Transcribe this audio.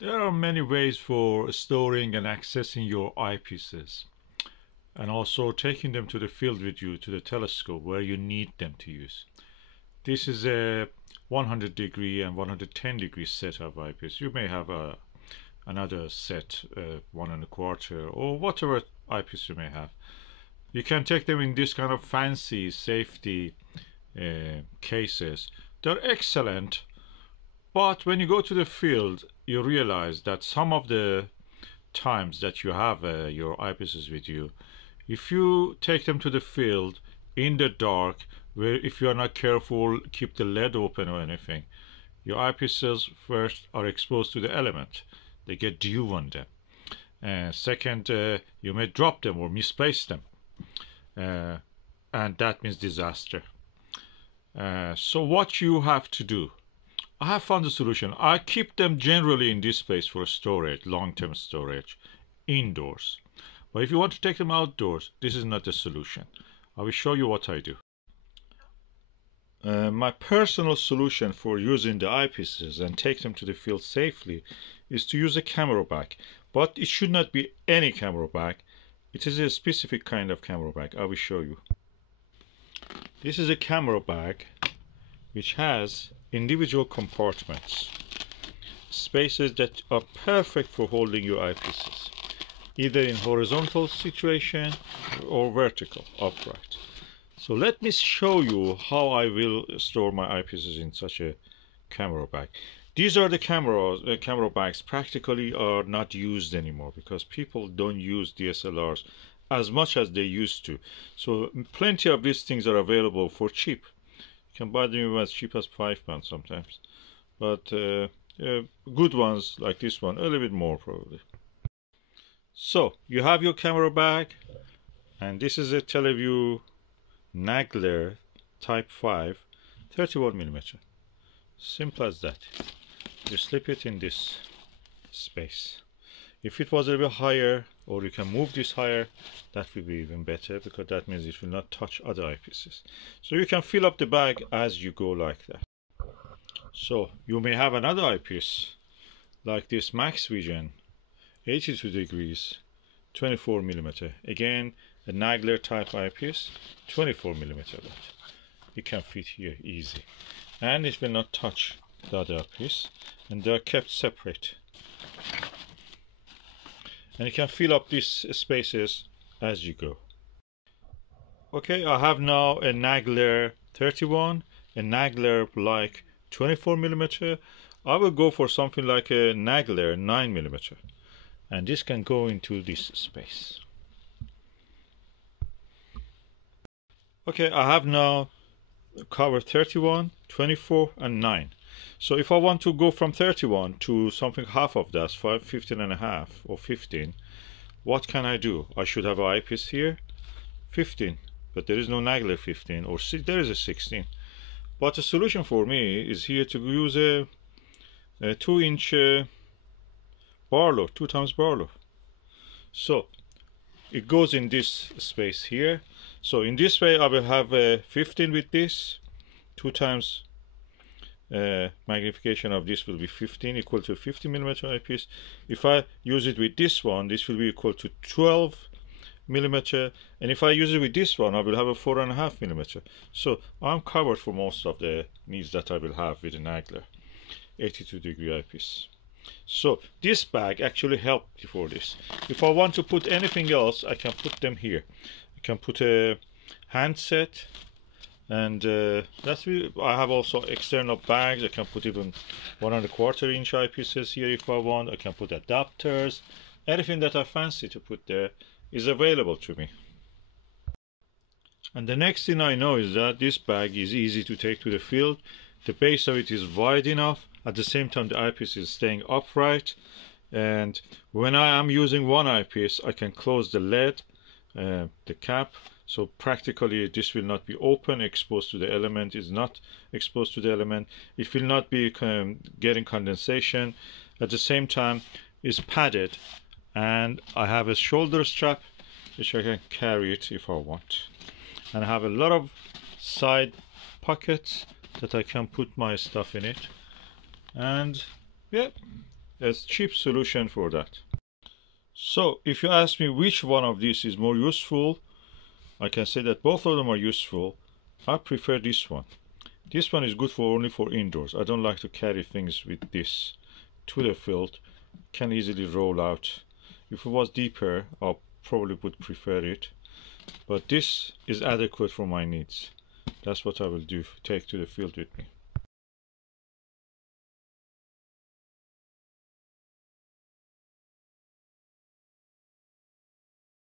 There are many ways for storing and accessing your eyepieces, and also taking them to the field with you to the telescope where you need them to use. This is a 100-degree and 110-degree set of eyepiece. You may have another set, 1 1/4, or whatever eyepiece you may have. You can take them in this kind of fancy safety cases. They're excellent, but when you go to the field, you realize that some of the times that you have your eyepieces with you, if you take them to the field in the dark, where if you are not careful, keep the lid open or anything, your eyepieces first are exposed to the element. They get dew on them. Second, you may drop them or misplace them, and that means disaster. So what you have to do, I have found a solution. I keep them generally in this place for storage, long-term storage, indoors. But if you want to take them outdoors, this is not the solution. I will show you what I do. My personal solution for using the eyepieces and take them to the field safely is to use a camera bag. But it should not be any camera bag. It is a specific kind of camera bag. I will show you. This is a camera bag which has individual compartments, spaces that are perfect for holding your eyepieces, either in horizontal situation or vertical, upright. So let me show you how I will store my eyepieces in such a camera bag. These are the camera bags practically are not used anymore because people don't use DSLRs as much as they used to. So plenty of these things are available for cheap. You can buy them as cheap as £5 sometimes. But good ones like this one, a little bit more probably. So you have your camera bag, and this is a Teleview Nagler Type 5 31mm. Simple as that. You slip it in this space. If it was a little bit higher, or you can move this higher, that will be even better, because that means it will not touch other eyepieces. So you can fill up the bag as you go like that. So you may have another eyepiece like this Max Vision 82 degrees 24mm. Again, a Nagler type eyepiece, 24mm. It can fit here easy, and it will not touch the other eyepiece, and they are kept separate. And you can fill up these spaces as you go. Okay, I have now a Nagler 31, a Nagler like 24mm. I will go for something like a Nagler 9mm, and this can go into this space. Okay, I have now cover 31, 24 and 9. So if I want to go from 31 to something half of that, 15.5 or 15, what can I do? I should have an eyepiece here, 15, but there is no Nagler 15, or there is a 16. But the solution for me is here to use a 2-inch Barlow, 2x Barlow. So it goes in this space here. So in this way I will have a 15 with this, 2 times magnification of this will be 15, equal to 50mm eyepiece. If I use it with this one, this will be equal to 12mm, and if I use it with this one, I will have a 4.5mm. So I'm covered for most of the needs that I will have with a Nagler 82 degree eyepiece. So this bag actually helped for this. If I want to put anything else, I can put them here. I can put a handset, and that's really, I have also external bags. I can put even 1 1/4-inch eyepieces here if I want. I can put adapters. Anything that I fancy to put there is available to me. And the next thing I know is that this bag is easy to take to the field. The base of it is wide enough. At the same time, the eyepiece is staying upright. And when I am using one eyepiece, I can close the lid, the cap. So practically this will not be open, exposed to the element, is not exposed to the element. It will not be getting condensation. At the same time, is padded, and I have a shoulder strap which I can carry it if I want. And I have a lot of side pockets that I can put my stuff in it. And yeah, a cheap solution for that. So if you ask me which one of these is more useful, I can say that both of them are useful. I prefer this one. This one is good for only for indoors. I don't like to carry things with this to the field. Can easily roll out. If it was deeper, I probably would prefer it. But this is adequate for my needs. That's what I will do, take to the field with me.